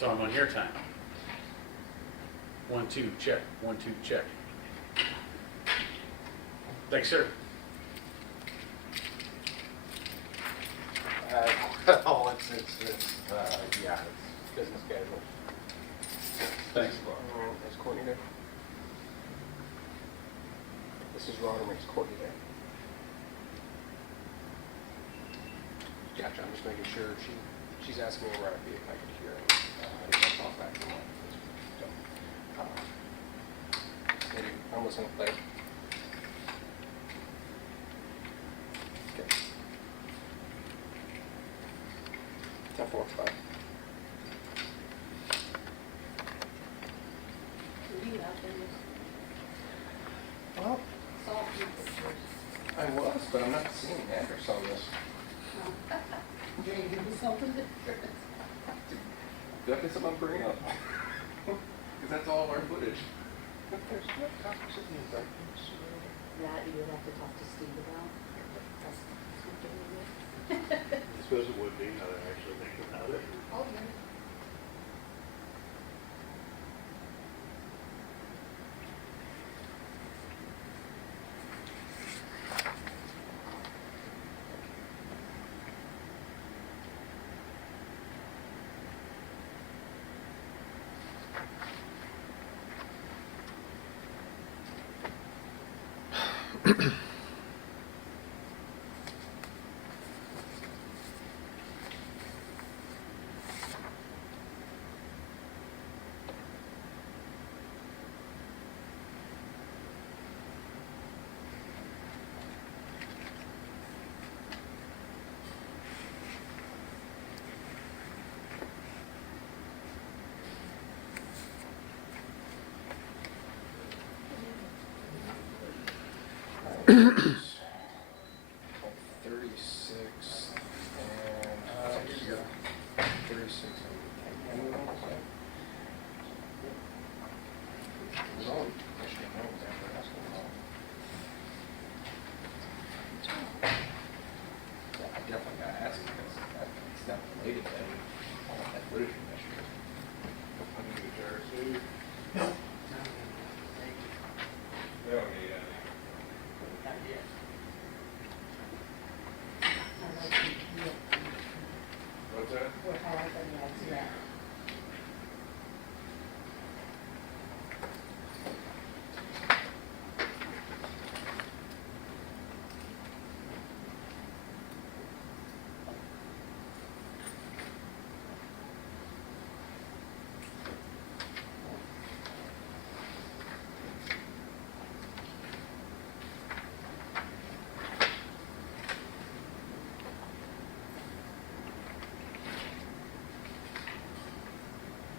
So I'm on your time. 1, 2, check. 1, 2, check. Thanks, sir. Well, yeah, it's business casual. Thanks. Is Courtney there? This is Ron, is Courtney there? Gotcha, I'm just making sure she's asking me where I'd be if I could hear it. I didn't talk back to one. So, maybe I'm listening later. Okay. 10:45. Well, I was, but I'm not seeing an address on this. That is something I'm bringing up. Because that's all of our footage. There's no cops in these documents. That you would have to talk to Steve about. I suppose it would be, now that I actually think about it. Oh, yeah.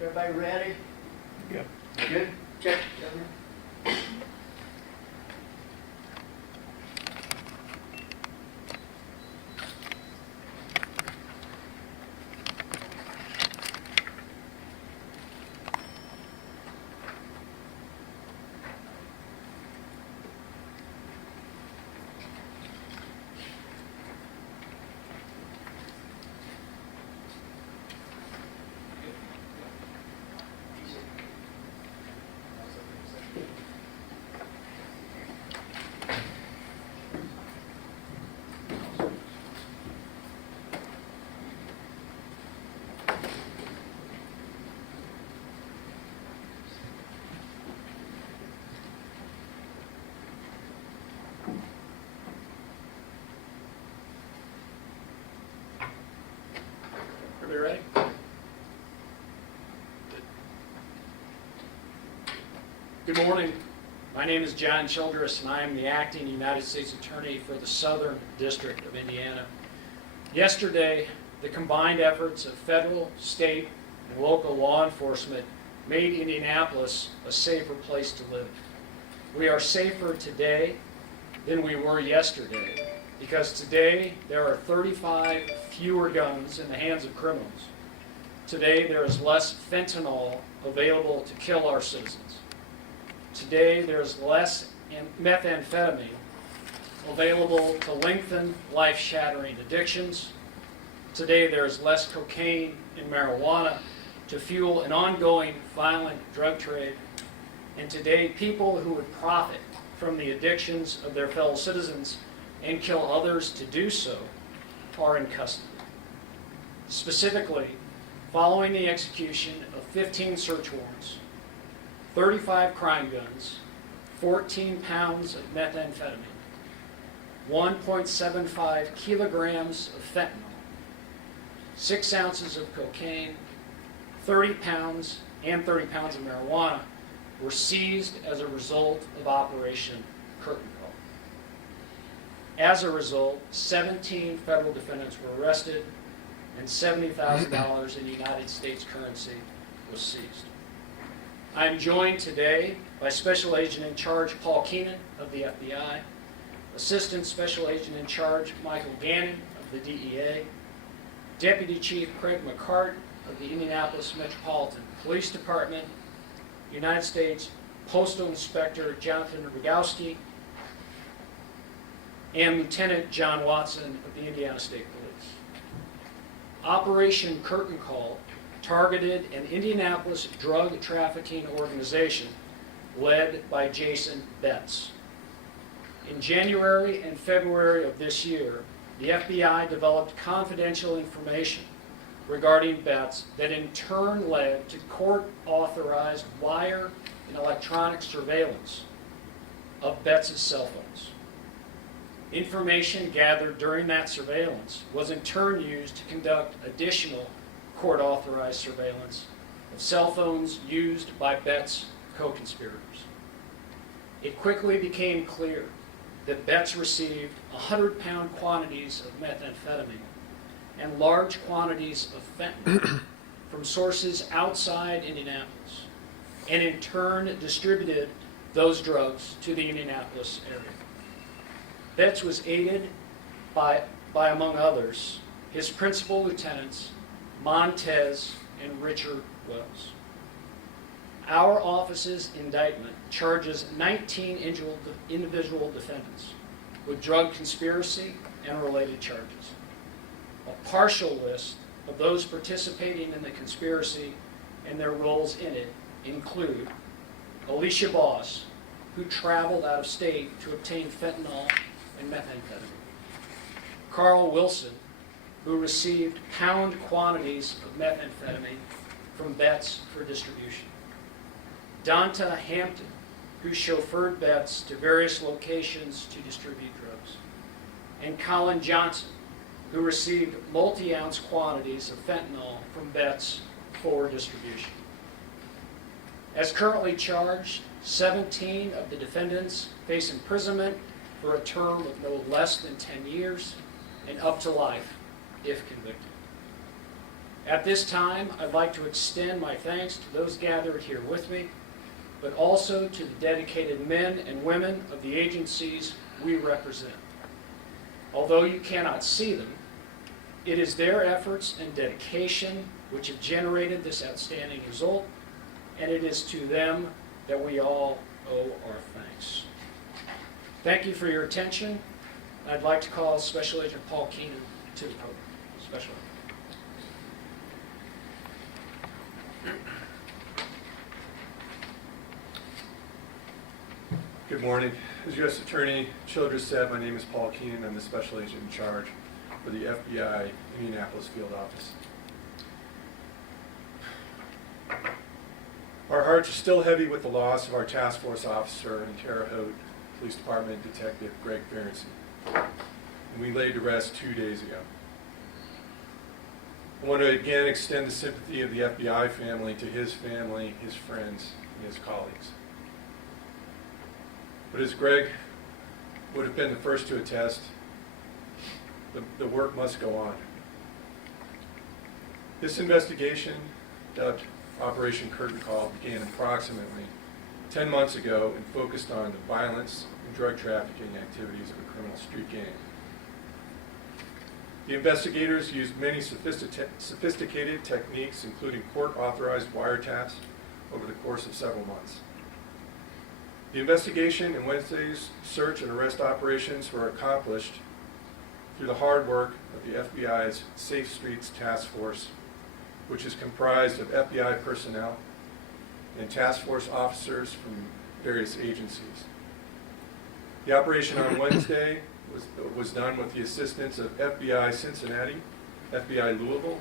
Everybody ready? Yep. Good? Check. Everybody ready? Good morning. My name is John Childress, and I am the acting United States Attorney for the Southern District of Indiana. Yesterday, the combined efforts of federal, state, and local law enforcement made Indianapolis a safer place to live. We are safer today than we were yesterday, because today there are 35 fewer guns in the hands of criminals. Today there is less fentanyl available to kill our citizens. Today there's less methamphetamine available to lengthen life-shattering addictions. Today there's less cocaine and marijuana to fuel an ongoing violent drug trade, and today people who would profit from the addictions of their fellow citizens and kill others to do so are in custody. Specifically, following the execution of 15 search warrants, 35 crime guns, 14 pounds of methamphetamine, 1.75 kilograms of fentanyl, 6 ounces of cocaine, 30 pounds of marijuana were seized as a result of Operation Curtain Call. As a result, 17 federal defendants were arrested and $70,000 in United States currency was seized. I am joined today by Special Agent in Charge Paul Keenan of the FBI, Assistant Special Agent in Charge Michael Gannon of the DEA, Deputy Chief Craig McCart of the Indianapolis Metropolitan Police Department, United States Postal Inspector Jonathan Rogowski, and Lieutenant John Watson of the Indiana State Police. Operation Curtain Call targeted an Indianapolis drug trafficking organization led by Jason Betts. In January and February of this year, the FBI developed confidential information regarding Betts that in turn led to court-authorized wire and electronic surveillance of Betts' cell phones. Information gathered during that surveillance was in turn used to conduct additional court-authorized surveillance of cell phones used by Betts' co-conspirators. It quickly became clear that Betts received 100-pound quantities of methamphetamine and large quantities of fentanyl from sources outside Indianapolis, and in turn distributed those drugs to the Indianapolis area. Betts was aided by among others, his principal lieutenants, Montez and Richard Wells. Our office's indictment charges 19 individual defendants with drug conspiracy and related charges. A partial list of those participating in the conspiracy and their roles in it include Alicia Boss, who traveled out of state to obtain fentanyl and methamphetamine; Carl Wilson, who received pound quantities of methamphetamine from Betts for distribution; Donta Hampton, who chauffeured Betts to various locations to distribute drugs; and Colin Johnson, who received multi-ounce quantities of fentanyl from Betts for distribution. As currently charged, 17 of the defendants face imprisonment for a term of no less than 10 years and up to life if convicted. At this time, I'd like to extend my thanks to those gathered here with me, but also to the dedicated men and women of the agencies we represent. Although you cannot see them, it is their efforts and dedication which have generated this outstanding result, and it is to them that we all owe our thanks. Thank you for your attention. I'd like to call Special Agent Paul Keenan to the podium. Special Agent. Good morning. As U.S. Attorney Childress said, my name is Paul Keenan. I'm the Special Agent in charge for the FBI Indianapolis Field Office. Our hearts are still heavy with the loss of our task force officer in Terre Haute Police Department Detective Greg Berenson, and we laid to rest 2 days ago. I want to again extend the sympathy of the FBI family to his family, his friends, and his colleagues. But as Greg would have been the first to attest, the work must go on. This investigation, dubbed Operation Curtain Call, began approximately 10 months ago and focused on the violence and drug trafficking activities of a criminal street gang. The investigators used many sophisticated techniques, including court-authorized wiretaps, over the course of several months. The investigation and Wednesday's search and arrest operations were accomplished through the hard work of the FBI's Safe Streets Task Force, which is comprised of FBI personnel and task force officers from various agencies. The operation on Wednesday was done with the assistance of FBI Cincinnati, FBI Louisville,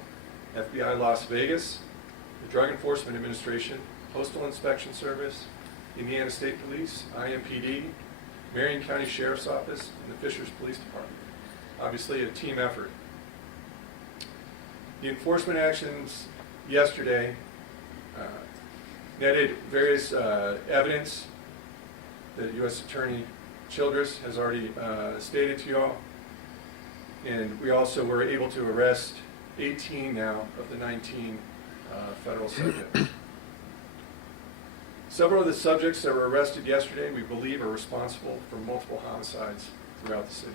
FBI Las Vegas, the Drug Enforcement Administration, Postal Inspection Service, Indiana State Police, IMPD, Marion County Sheriff's Office, and the Fishers Police Department. Obviously a team effort. The enforcement actions yesterday netted various evidence that U.S. Attorney Childress has already stated to you all. And we also were able to arrest 18 now of the 19 federal subjects. Several of the subjects that were arrested yesterday, we believe, are responsible for multiple homicides throughout the city.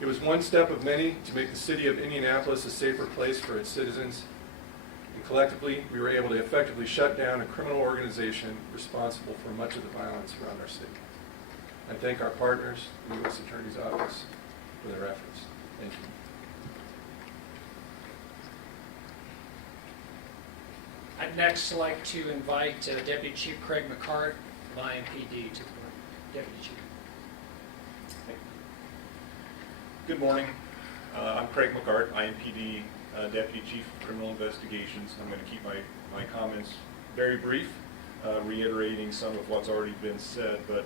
It was one step of many to make the city of Indianapolis a safer place for its citizens. And collectively, we were able to effectively shut down a criminal organization responsible for much of the violence around our city. I thank our partners, the U.S. Attorney's Office, for their efforts. Thank you. I'd next like to invite Deputy Chief Craig McCart of IMPD to the board. Deputy Chief. Good morning. I'm Craig McCart, IMPD Deputy Chief of Criminal Investigations. I'm going to keep my comments very brief, reiterating some of what's already been said, but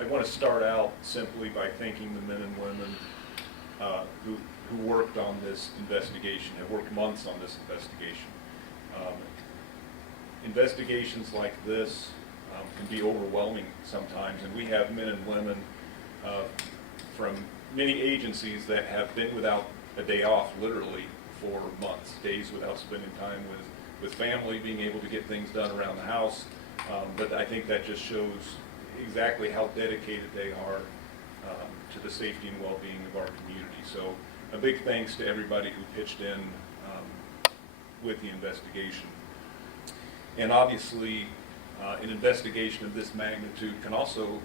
I want to start out simply by thanking the men and women who worked on this investigation, have worked months on this investigation. Investigations like this can be overwhelming sometimes, and we have men and women from many agencies that have been without a day off, literally, for months, days without spending time with family, being able to get things done around the house. But I think that just shows exactly how dedicated they are to the safety and well-being of our community. So a big thanks to everybody who pitched in with the investigation. And obviously, an investigation of this magnitude can also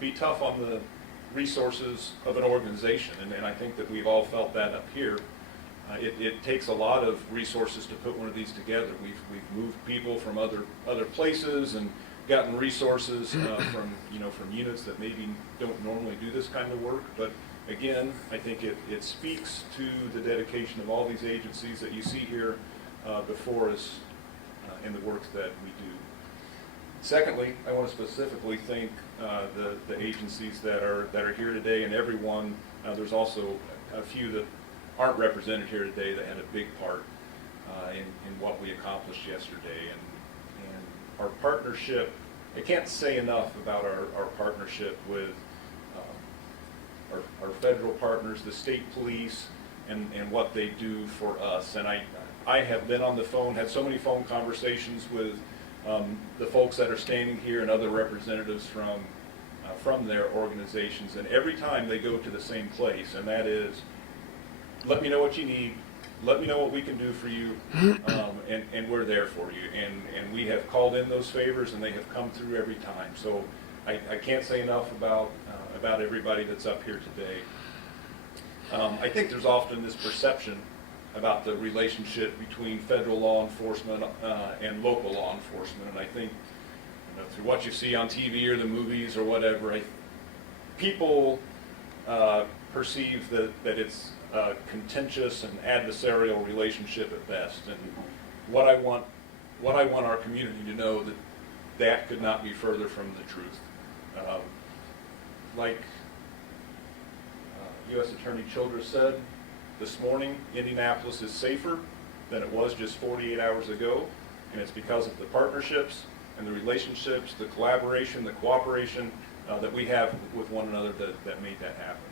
be tough on the resources of an organization, and I think that we've all felt that up here. It takes a lot of resources to put one of these together. We've moved people from other places and gotten resources from units that maybe don't normally do this kind of work. But again, I think it speaks to the dedication of all these agencies that you see here before us in the work that we do. Secondly, I want to specifically thank the agencies that are here today, and everyone. There's also a few that aren't represented here today that had a big part in what we accomplished yesterday. And our partnership, I can't say enough about our partnership with our federal partners, the state police, and what they do for us. And I have been on the phone, had so many phone conversations with the folks that are standing here and other representatives from their organizations, and every time they go to the same place, and that is, let me know what you need, let me know what we can do for you, and we're there for you. And we have called in those favors, and they have come through every time. So I can't say enough about everybody that's up here today. I think there's often this perception about the relationship between federal law enforcement and local law enforcement, and I think through what you see on TV or the movies or whatever, people perceive that it's a contentious and adversarial relationship at best. And what I want our community to know that could not be further from the truth. Like U.S. Attorney Childress said this morning, Indianapolis is safer than it was just 48 hours ago, and it's because of the partnerships and the relationships, the collaboration, the cooperation that we have with one another that made that happen.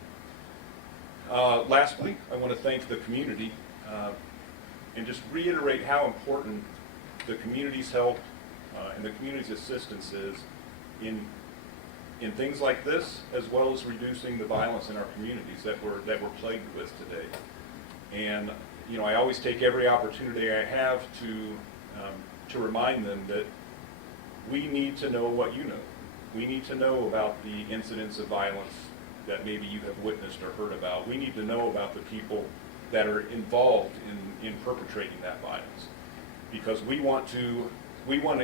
Lastly, I want to thank the community and just reiterate how important the community's help and the community's assistance is in things like this, as well as reducing the violence in our communities that we're plagued with today. And I always take every opportunity I have to remind them that we need to know what you know. We need to know about the incidents of violence that maybe you have witnessed or heard about. We need to know about the people that are involved in perpetrating that violence, because we want to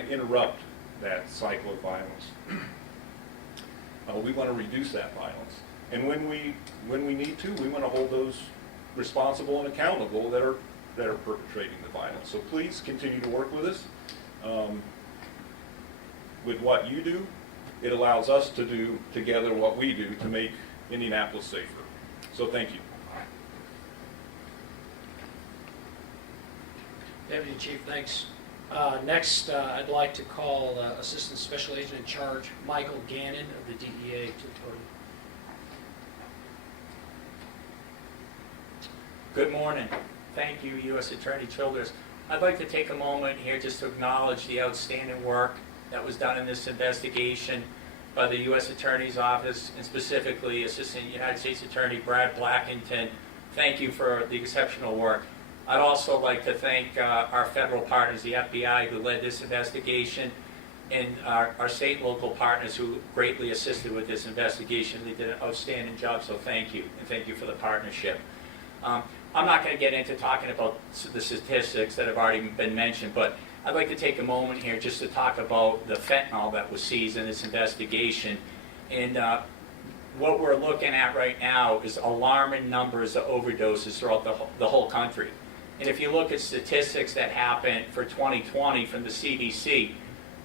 interrupt that cycle of violence. We want to reduce that violence, and when we need to, we want to hold those responsible and accountable that are perpetrating the violence. So please continue to work with us. With what you do, it allows us to do together what we do to make Indianapolis safer. So thank you. Deputy Chief, thanks. Next, I'd like to call Assistant Special Agent in Charge, Michael Gannon of the DEA to the podium. Good morning. Thank you, U.S. Attorney Childress. I'd like to take a moment here just to acknowledge the outstanding work that was done in this investigation by the U.S. Attorney's Office, and specifically Assistant United States Attorney Brad Blackington. Thank you for the exceptional work. I'd also like to thank our federal partners, the FBI, who led this investigation, and our state and local partners who greatly assisted with this investigation. They did an outstanding job, so thank you, and thank you for the partnership. I'm not going to get into talking about the statistics that have already been mentioned, but I'd like to take a moment here just to talk about the fentanyl that was seized in this investigation. And what we're looking at right now is alarming numbers of overdoses throughout the whole country. And if you look at statistics that happened for 2020 from the CDC,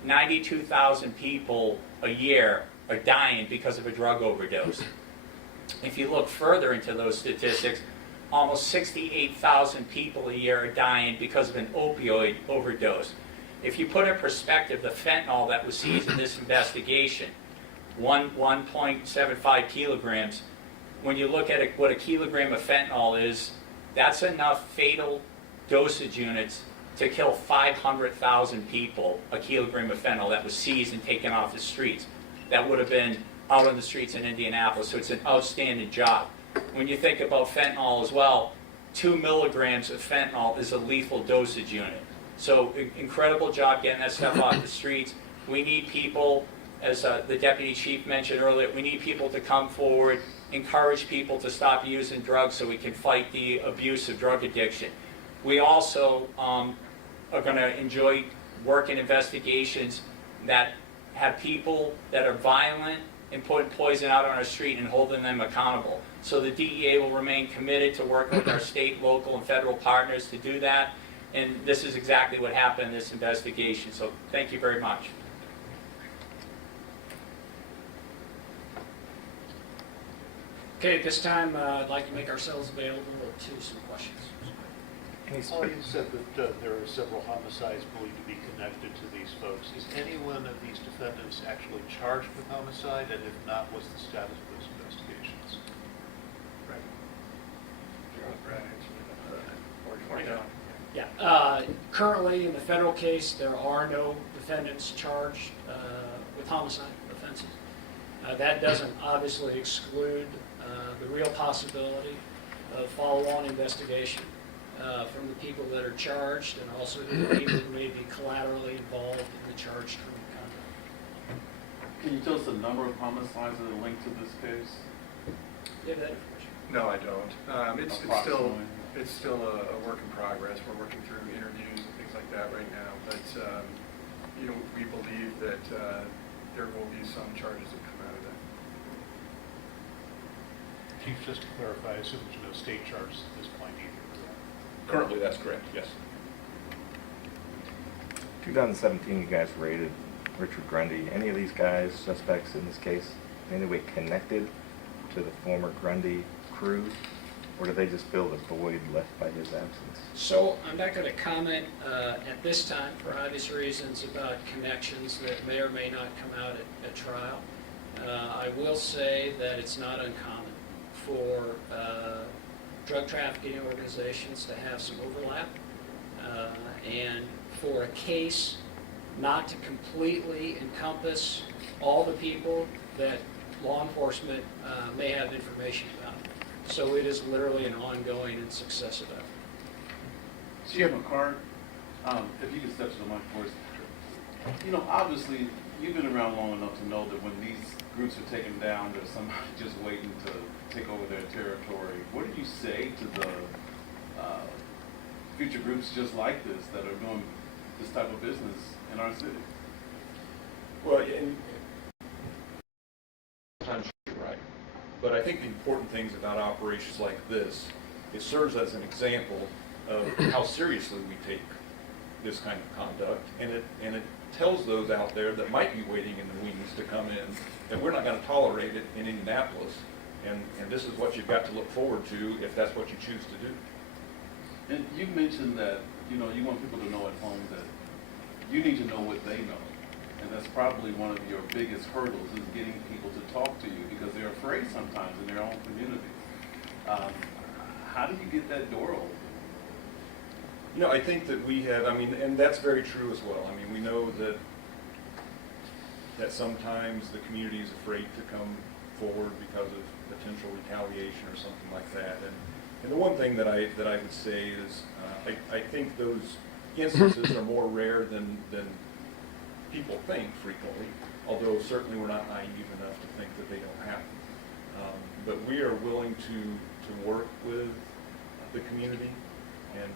92,000 people a year are dying because of a drug overdose. If you look further into those statistics, almost 68,000 people a year are dying because of an opioid overdose. If you put in perspective the fentanyl that was seized in this investigation, 1.75 kilograms, when you look at what a kilogram of fentanyl is, that's enough fatal dosage units to kill 500,000 people, a kilogram of fentanyl that was seized and taken off the streets. That would have been out on the streets in Indianapolis, so it's an outstanding job. When you think about fentanyl as well, 2 milligrams of fentanyl is a lethal dosage unit. So incredible job getting that stuff off the streets. We need people, as the Deputy Chief mentioned earlier, we need people to come forward, encourage people to stop using drugs so we can fight the abuse of drug addiction. We also are going to enjoy working investigations that have people that are violent and putting poison out on our street and holding them accountable. So the DEA will remain committed to working with our state, local, and federal partners to do that. And this is exactly what happened in this investigation. So thank you very much. Okay, at this time, I'd like to make ourselves available to some questions. Oh, you said that there are several homicides believed to be connected to these folks. Is any one of these defendants actually charged with homicide? And if not, what's the status of those investigations? Yeah, currently in the federal case, there are no defendants charged with homicide offenses. That doesn't obviously exclude the real possibility of follow-on investigation from the people that are charged, and also the people who may be collaterally involved in the charged criminal conduct. Can you tell us the number of homicides that are linked to this case? Do you have that information? No, I don't. Approximately. It's still a work in progress. We're working through interviews and things like that right now. But we believe that there will be some charges that come out of that. Chief, just to clarify, I assume there's no state charges at this point either. Currently, that's correct, yes. 2017, you guys raided Richard Grundy. Any of these guys suspects in this case in any way connected to the former Grundy crew, or did they just fill the void left by his absence? So I'm not going to comment at this time, for obvious reasons, about connections that may or may not come out at trial. I will say that it's not uncommon for drug trafficking organizations to have some overlap, and for a case not to completely encompass all the people that law enforcement may have information about. So it is literally an ongoing and successive effort. Chief McCart, if you could step to the mic for us. Obviously, you've been around long enough to know that when these groups are taken down, there's somebody just waiting to take over their territory. What do you say to the future groups just like this that are doing this type of business in our city. Well, and sometimes you're right. But I think the important things about operations like this, it serves as an example of how seriously we take this kind of conduct, and it tells those out there that might be waiting in the wings to come in that we're not going to tolerate it in Indianapolis, and this is what you've got to look forward to if that's what you choose to do. And you mentioned that, you know, you want people to know at home that you need to know what they know. And that's probably one of your biggest hurdles, is getting people to talk to you because they're afraid sometimes in their own community. How do you get that door open? You know, I think that we have, I mean, and that's very true as well. I mean, we know that sometimes the community is afraid to come forward because of potential retaliation or something like that. And the one thing that I would say is I think those instances are more rare than people think frequently, although certainly we're not naive enough to think that they don't happen. But we are willing to work with the community, and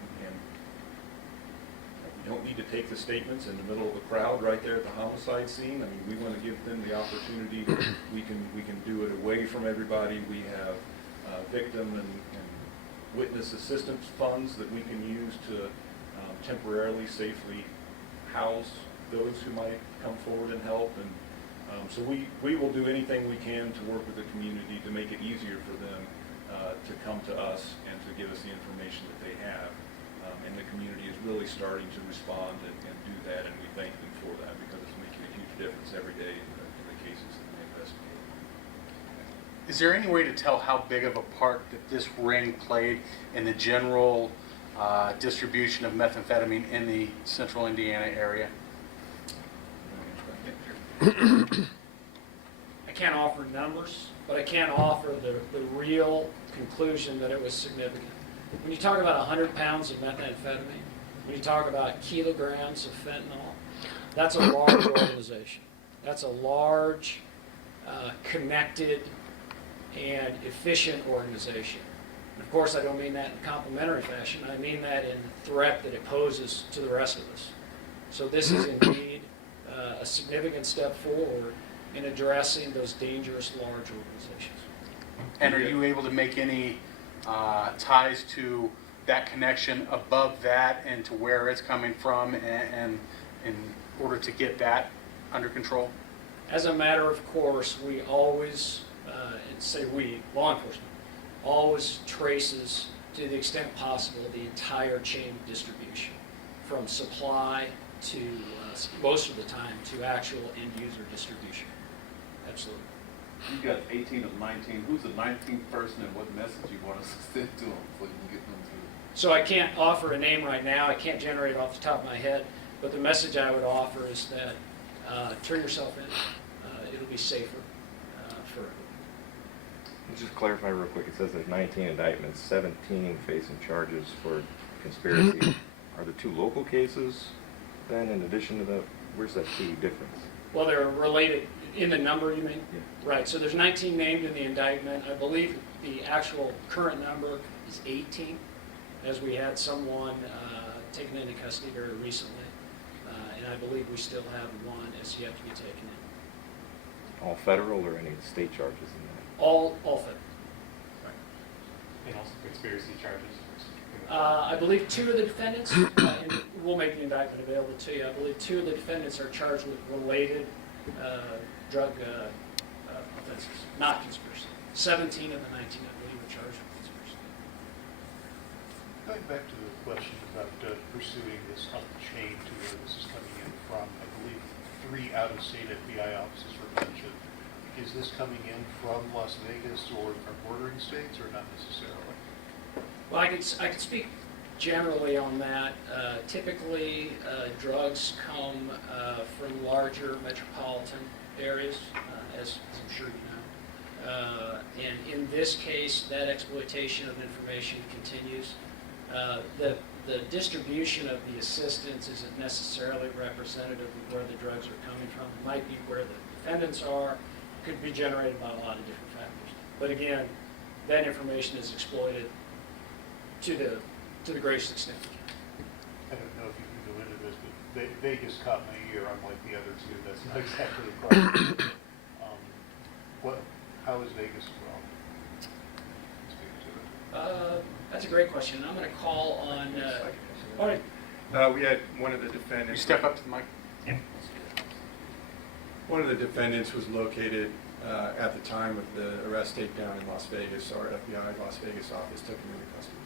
we don't need to take the statements in the middle of the crowd right there at the homicide scene. I mean, we want to give them the opportunity. We can do it away from everybody. We have victim and witness assistance funds that we can use to temporarily, safely house those who might come forward and help. And so we will do anything we can to work with the community to make it easier for them to come to us and to give us the information that they have. And the community is really starting to respond and do that, and we thank them for that because it's making a huge difference every day in the cases that we investigate. Is there any way to tell how big of a part that this ring played in the general distribution of methamphetamine in the central Indiana area? I can't offer numbers, but I can offer the real conclusion that it was significant. When you talk about 100 pounds of methamphetamine, when you talk about kilograms of fentanyl, that's a large organization. That's a large, connected, and efficient organization. And of course, I don't mean that in a complimentary fashion. I mean that in the threat that it poses to the rest of us. So this is indeed a significant step forward in addressing those dangerous large organizations. And are you able to make any ties to that connection above that and to where it's coming from, and in order to get that under control? As a matter of course, we always, and say we, law enforcement, always traces, to the extent possible, the entire chain of distribution, from supply to, most of the time, to actual end-user distribution. Absolutely. You got 18 of 19. Who's the 19th person, and what message you want us to send to them so you can get them to? So I can't offer a name right now. I can't generate it off the top of my head. But the message I would offer is that turn yourself in. It'll be safer for everyone. Just clarify real quick. It says there's 19 indictments, 17 facing charges for conspiracy. Are the two local cases then, in addition to the, where's that two difference? Well, they're related in the number, you mean? Yeah. Right. So there's 19 named in the indictment. I believe the actual current number is 18, as we had someone taken into custody very recently. And I believe we still have one as yet to be taken in. All federal or any state charges in that? All federal. And also conspiracy charges. I believe two of the defendants, and we'll make the indictment available to you, I believe two of the defendants are charged with related drug offenses, not conspiracy. 17 of the 19, I believe, are charged with conspiracy. Going back to the question about pursuing this up the chain to where this is coming in from, I believe 3 out-of-state FBI offices were mentioned. Is this coming in from Las Vegas or from bordering states, or not necessarily? Well, I could speak generally on that. Typically, drugs come from larger metropolitan areas, as I'm sure you know. And in this case, that exploitation of information continues. The distribution of the assistance isn't necessarily representative of where the drugs are coming from. It might be where the defendants are. It could be generated by a lot of different factors. But again, that information is exploited to the greatest extent we can. I don't know if you can go into this, but Vegas caught my ear, unlike the other two, that's not exactly a problem. How is Vegas involved? Speak to it. That's a great question. I'm going to call on, all right, We had one of the defendants. You step up to the mic. One of the defendants was located at the time of the arrest takedown in Las Vegas. Our FBI Las Vegas office took him into custody.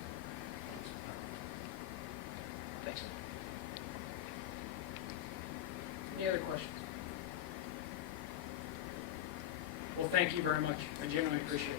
thanks. Any other questions? Well, thank you very much. I genuinely appreciate it.